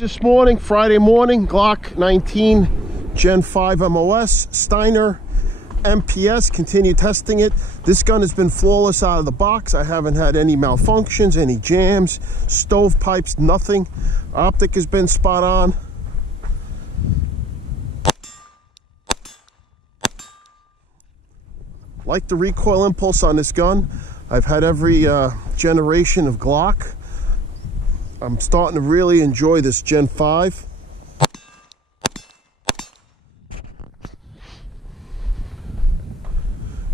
This morning, Friday morning, Glock 19 Gen 5 MOS, Steiner MPS, continue testing it. This gun has been flawless out of the box. I haven't had any malfunctions, any jams, stovepipes, nothing. Optic has been spot on. Like the recoil impulse on this gun. I've had every generation of Glock. I'm starting to really enjoy this Gen 5.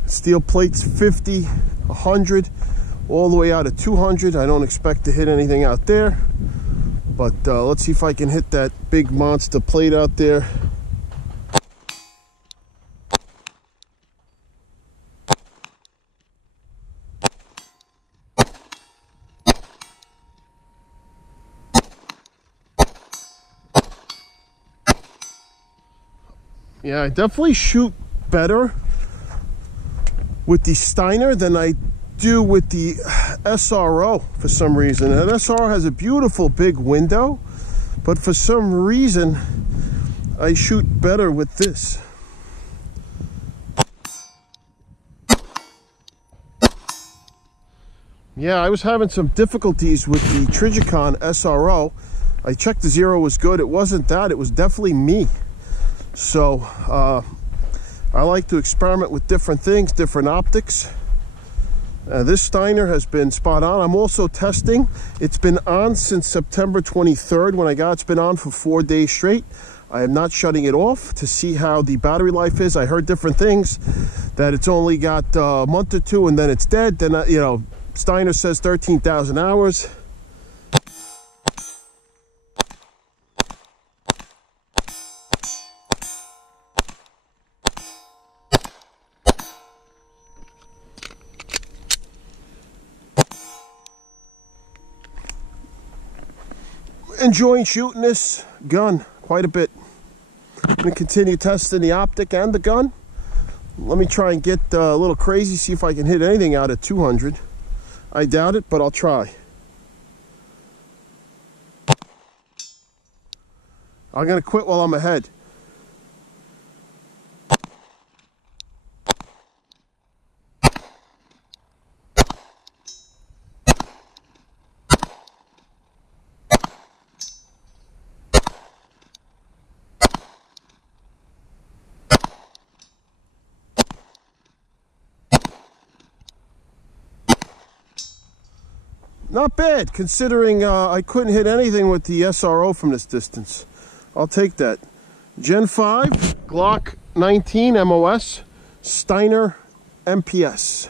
Steel plates 50, 100, all the way out at 200. I don't expect to hit anything out there. But let's see if I can hit that big monster plate out there. Yeah, I definitely shoot better with the Steiner than I do with the SRO for some reason. An SR has a beautiful big window, but for some reason I shoot better with this. Yeah, I was having some difficulties with the Trijicon SRO. I checked the zero was good. It wasn't that, it was definitely me. So I like to experiment with different things, different optics. This Steiner has been spot on. I'm also testing. It's been on since September 23rd when I got it. It's been on for 4 days straight. I am not shutting it off to see how the battery life is. I heard different things, that it's only got a month or two and then it's dead. Then, you know, Steiner says 13,000 hours. Enjoying shooting this gun quite a bit. I'm going to continue testing the optic and the gun. Let me try and get a little crazy, see if I can hit anything out at 200. I doubt it, but I'll try. I'm going to quit while I'm ahead. Not bad, considering I couldn't hit anything with the SRO from this distance. I'll take that. Gen 5, Glock 19 MOS, Steiner MPS.